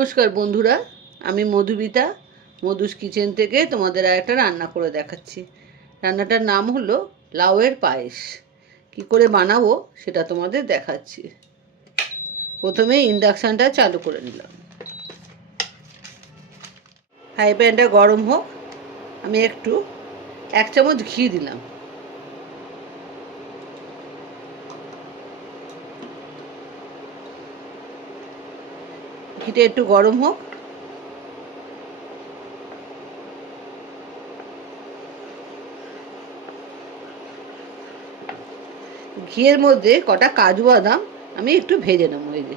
নমস্কার বন্ধুরা, আমি মধুমিতা মধুস কিচেন থেকে তোমাদের একটা রান্না করে দেখাচ্ছি। রান্নাটার নাম হলো লাউয়ের পায়েস। কি করে বানাবো সেটা তোমাদের দেখাচ্ছি। প্রথমে ইন্ডাকশানটা চালু করে নিলাম। ফ্রাই প্যানটা গরম হোক, আমি একটু 1 চামচ ঘি দিলাম। ঘিটা একটু গরম হোক। ঘিয়ের মধ্যে কটা কাজু বাদাম আমি একটু ভেজে নেব। এই যে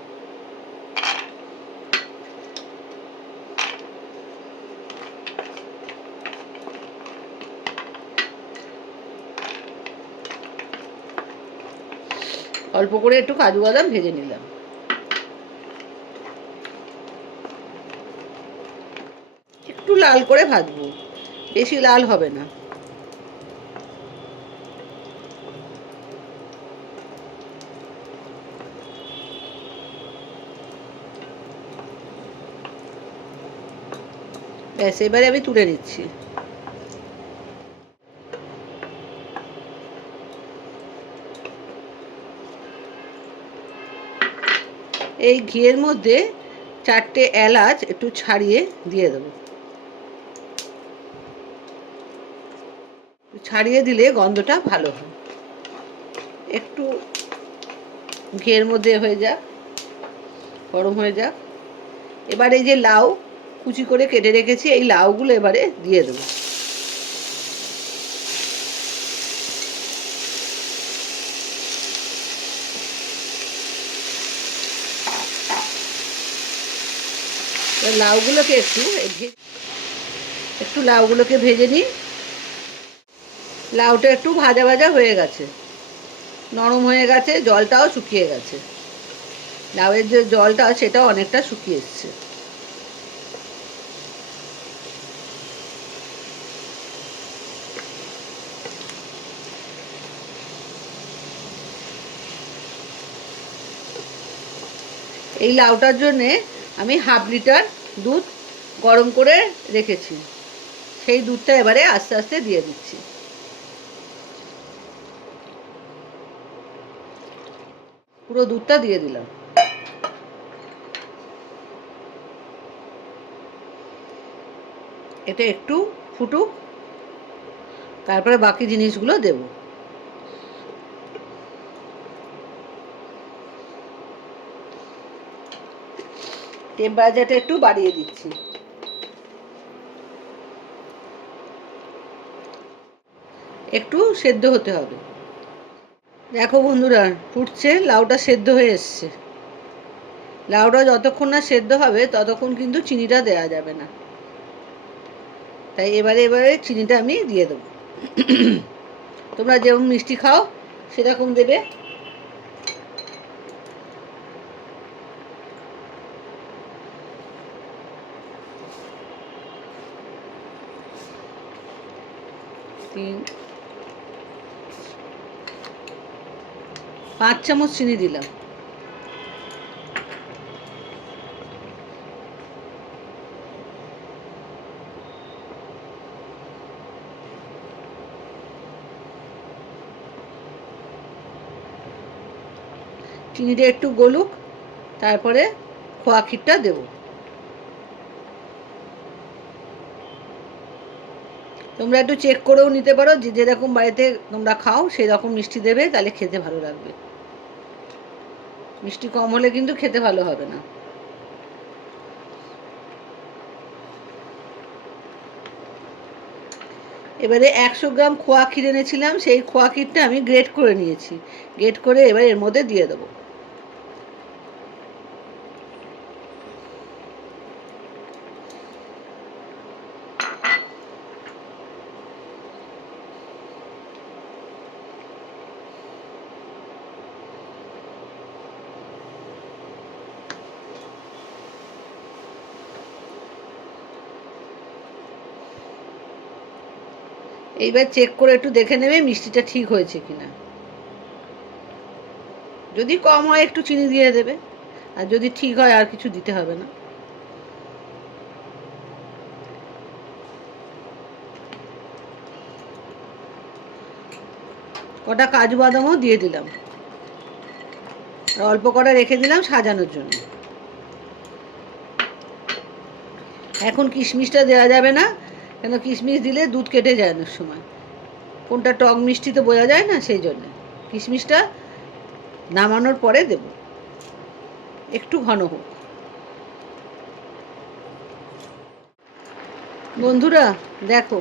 অল্প করে একটু কাজু বাদাম ভেজে নিলাম। একটু লাল করে ভাজবো, বেশি লাল হবে না। ব্যাস, এবারে আমি তুলে নিচ্ছি। এই ঘিয়ের মধ্যে 4টে এলাচ একটু ছাড়িয়ে দিয়ে দেবো। ছাড়িয়ে দিলে গন্ধটা ভালো হয়। একটু ঘিয়ের মধ্যে হয়ে যাক, গরম হয়ে যাক। এবার এই যে লাউ কুচি করে কেটে রেখেছি, এই লাউগুলো এবারে দিয়ে দেবো। লাউগুলোকে একটু লাউগুলোকে ভেজে নিই। লাউটা একটু ভাজা ভাজা হয়ে গেছে, নরম হয়ে গেছে, জলটাও শুকিয়ে গেছে। লাউয়ের যে জলটা সেটাও অনেকটা শুকিয়ে এসছে। এই লাউটার জন্যে আমি ½ লিটার দুধ গরম করে রেখেছি, সেই দুধটা এবারে আস্তে আস্তে দিয়ে দিচ্ছি। পুরো দুধটা দিয়ে দিলাম। এটা একটু ফুটুক, তারপরে বাকি জিনিসগুলো দেব। টেম্পারেচারটা একটু বাড়িয়ে দিচ্ছি। একটু সেদ্ধ হতে হবে। দেখো বন্ধুরা, ফুটছে, লাউটা সেদ্ধ হয়ে এসছে। লাউটা যতক্ষণ না সেদ্ধ হবে ততক্ষণ কিন্তু চিনিটা দেওয়া যাবে না। তাই এবারে চিনিটা আমি দিয়ে দেবো। তোমরা যেমন মিষ্টি খাও সেরকম দেবে। তিন 5 চামচ চিনি দিলাম। চিনিটা একটু গলুক, তারপরে খোয়া ক্ষীরটা দেব। তোমরা একটু চেক করেও নিতে পারো, যে যেরকম বাড়িতে তোমরা খাও সেই রকম মিষ্টি দেবে, তাহলে খেতে ভালো লাগবে। মিষ্টি কম হলে কিন্তু খেতে ভালো হবে না। এবারে 100 গ্রাম খোয়া ক্ষীর এনেছিলাম, সেই খোয়া ক্ষীরটা আমি গ্রেট করে নিয়েছি। গ্রেট করে এবার এর মধ্যে দিয়ে দেবো। এইবার চেক করে একটু দেখে নেবে মিষ্টিটা ঠিক হয়েছে কিনা। যদি কম হয় একটু চিনি দিয়ে দেবে, আর যদি ঠিক হয় আর কিছু দিতে হবে না। কটা কাজু বাদামও দিয়ে দিলাম, আর অল্প কটা রেখে দিলাম সাজানোর জন্য। এখন কিশমিশটা দেওয়া যাবে না, কেন কিশমিশ দিলে দুধ কেটে যায় অনেক সময়, কোনটা টক মিষ্টি তো বোঝা যায় না, সেই জন্যে কিশমিশটা নামানোর পরে দেব, একটু ঘন হোক। বন্ধুরা দেখো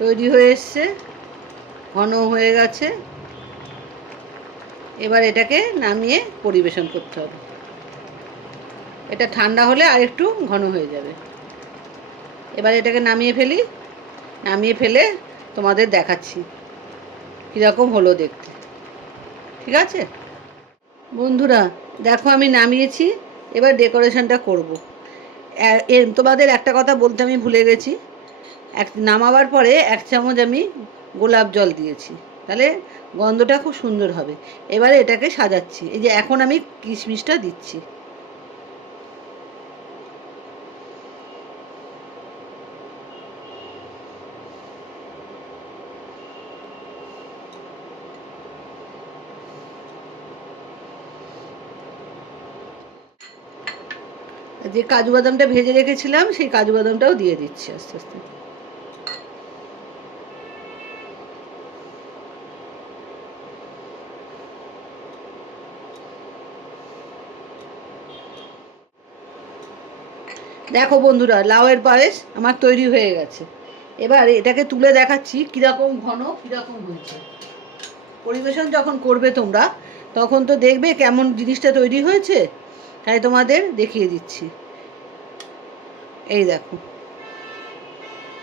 তৈরি হয়ে এসছে, ঘন হয়ে গেছে। এবার এটাকে নামিয়ে পরিবেশন করতে হবে। এটা ঠান্ডা হলে আর একটু ঘন হয়ে যাবে। এবার এটাকে নামিয়ে ফেলি, নামিয়ে ফেলে তোমাদের দেখাচ্ছি কীরকম হলো দেখতে। ঠিক আছে বন্ধুরা, দেখো আমি নামিয়েছি, এবার ডেকোরেশনটা করব। তোমাদের একটা কথা বলতে আমি ভুলে গেছি, নামাবার পরে 1 চামচ আমি গোলাপ জল দিয়েছি, তাহলে গন্ধটা খুব সুন্দর হবে। এবারে এটাকে সাজাচ্ছি, এই যে এখন আমি কিশমিশটা দিচ্ছি। যে কাজু বাদামটা ভেজে রেখেছিলাম সেই কাজু বাদামটাও দিয়ে দিচ্ছি আস্তে আস্তে। দেখো বন্ধুরা, লাউয়ের পায়েস আমার তৈরি হয়ে গেছে। এবার এটাকে তুলে দেখাচ্ছি কীরকম ঘন, কীরকম হয়েছে। পরিবেশন যখন করবে তোমরা, তখন তো দেখবে কেমন জিনিসটা তৈরি হয়েছে, তাই তোমাদের দেখিয়ে দিচ্ছি। এই দেখো,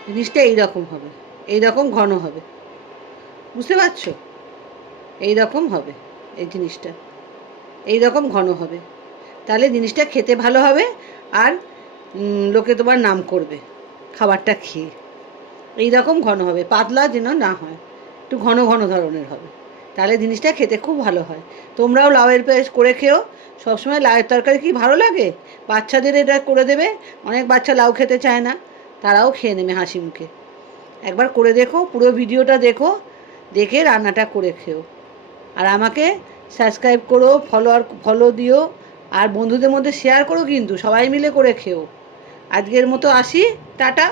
জিনিসটা এইরকম হবে, এইরকম ঘন হবে, বুঝতে পারছো? এইরকম হবে এই জিনিসটা, এইরকম ঘন হবে, তাহলে জিনিসটা খেতে ভালো হবে, আর লোকে তোমার নাম করবে খাবারটা খেয়ে। এইরকম ঘন হবে, পাতলা যেন না হয়, একটু ঘন ঘন ধরনের হবে, তাহলে জিনিসটা খেতে খুব ভালো হয়। তোমরাও লাউয়ের পায়েস করে খেও। সবসময় লাউয়ের তরকারি কি ভালো লাগে? বাচ্চাদের এটা করে দেবে, অনেক বাচ্চা লাউ খেতে চায় না, তারাও খেয়ে নেবে হাসি মুখে। একবার করে দেখো, পুরো ভিডিওটা দেখো, দেখে রান্নাটা করে খেও। আর আমাকে সাবস্ক্রাইব করো, ফলো দিও, আর বন্ধুদের মধ্যে শেয়ার করো, কিন্তু সবাই মিলে করে খেও। আজকের মতো আসি, টাটা।